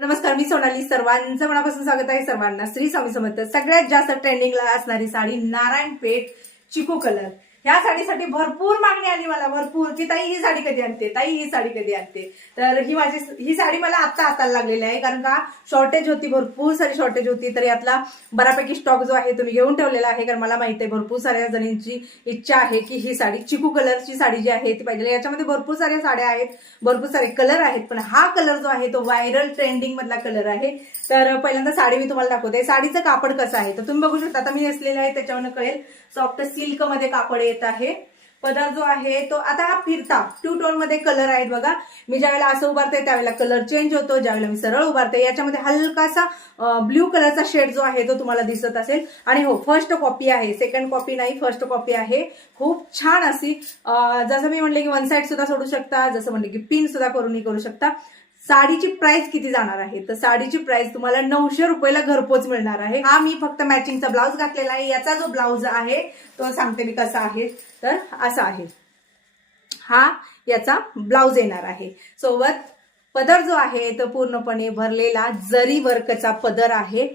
नमस्कार, मी सोनाली. सर्वांचं मनापासून स्वागत आहे. सर्वांना श्री स्वामी समर्थ. सगळ्यात जास्त ट्रेंडिंगला असणारी साडी नारायणपेठ चिकू कलर. ह्या साडीसाठी भरपूर मागणी आली मला, भरपूर, की ताई ही साडी कधी आणते, ताई ही साडी कधी आणते. तर ही साडी मला आता हाताला लागलेली आहे, कारण का शॉर्टेज होती, भरपूर सारी शॉर्टेज होती. तर यातला बऱ्यापैकी स्टॉक जो आहे तो मी घेऊन ठेवलेला आहे, कारण मला माहिती आहे भरपूर साऱ्या जणींची इच्छा आहे की ही साडी चिकू कलरची साडी जी आहे ती पाहिजे. याच्यामध्ये भरपूर साऱ्या साड्या आहेत, भरपूर सारे कलर आहेत, पण हा कलर जो आहे तो व्हायरल ट्रेंडिंग मधला कलर आहे. तर पहिल्यांदा साडी मी तुम्हाला दाखवते. साडीचं कापड कसं आहे तर तुम्ही बघू शकता. आता मी नेसलेलं आहे त्याच्यावरून कळेल. सॉफ्ट सिल्क मध्ये कापड येत आहे. पदर जो आहे तो आता हा फिरता 2 टोन मध्ये कलर आहेत बघा. मी ज्यावेळेला असं उभारते त्यावेळेला कलर चेंज होतो, ज्यावेळेला मी सरळ उभारते याच्यामध्ये हलकासा ब्ल्यू कलरचा शेड जो आहे तो तुम्हाला दिसत असेल. आणि हो, फर्स्ट कॉपी आहे, सेकंड कॉपी नाही, फर्स्ट कॉपी आहे. खूप छान अशी, जसं मी म्हणले की वन साइड सुद्धा सोडू शकता, जसं म्हणले की पिन सुद्धा करू शकता. साडीची प्राइस किती जाणार आहे तर साडीची प्राइस तुम्हाला 900 रुपयाला घरपोच मिळणार आहे. हा मी फक्त मॅचिंगचा ब्लाउज घातलेला आहे. याचा जो ब्लाउज आहे तो सांगते मी कसा आहे. तर असा आहे, हा याचा ब्लाउज येणार आहे. सोबत पदर जो आहे तो पूर्णपणे भरलेला जरी वर्कचा पदर आहे.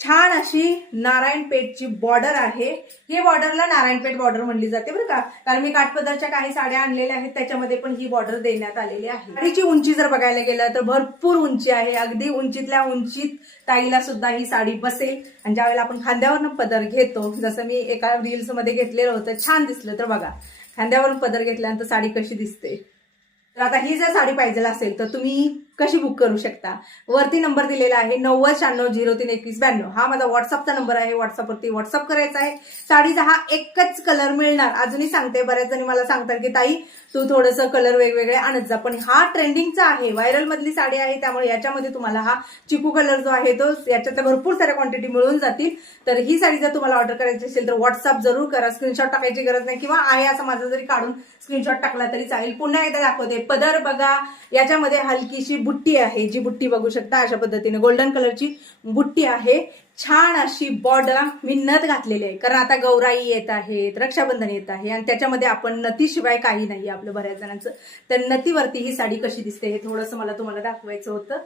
छान अशी नारायणपेठची बॉर्डर आहे. हे बॉर्डरला नारायणपेठ बॉर्डर म्हणली जाते बरं का, कारण मी काठपदरच्या काही साड्या आणलेल्या आहेत त्याच्यामध्ये पण ही बॉर्डर देण्यात आलेली आहे. साडीची उंची जर बघायला गेलं तर भरपूर उंची आहे. अगदी उंचीतल्या उंचीत ताईला सुद्धा ही साडी बसेल. आणि ज्यावेळेला आपण खांद्यावरनं पदर घेतो, जसं मी एका रील्स मध्ये घेतलेलं होतं, छान दिसलं. तर बघा खांद्यावरून पदर घेतल्यानंतर साडी कशी दिसते. तर आता ही जर साडी पाहिजे असेल तर तुम्ही कशी बुक करू शकता. वरती नंबर दिलेला आहे 9096032192. हा माझा व्हॉट्सअपचा नंबर आहे. व्हॉट्सअपवरती व्हॉट्सअप करायचा आहे. साडीचा हा एकच कलर मिळणार. अजूनही सांगते, बऱ्याच जणी मला सांगतात की ताई तू थोडंसं कलर वेगवेगळे आणत जा, पण हा ट्रेंडिंगचा आहे, व्हायरल मधली साडी आहे, त्यामुळे याच्यामध्ये तुम्हाला हा चिकू कलर जो आहे तो याच्यात भरपूर साऱ्या क्वांटिटी मिळून जातील. तर ही साडी जर तुम्हाला ऑर्डर करायची असेल तर व्हॉट्सअप जरूर करा. स्क्रीनशॉट टाकायची गरज नाही, किंवा आहे असं माझं जरी काढून स्क्रीनशॉट टाकला तरी चालेल. पुन्हा एकदा दाखवते. पदर बघा, याच्यामध्ये हलकीशी बुट्टी आहे, जी बुट्टी बघू शकता अशा पद्धतीने गोल्डन कलरची बुट्टी आहे. छान अशी बॉर्डर. मी नथ घातलेली आहे, कारण आता गौराई येत आहेत, रक्षाबंधन येत आहे, आणि त्याच्यामध्ये आपण नथीशिवाय काही नाही आपलं बऱ्याच जणांचं. तर नथीवरती ही साडी कशी दिसते हे थोडंसं मला तुम्हाला दाखवायचं होतं.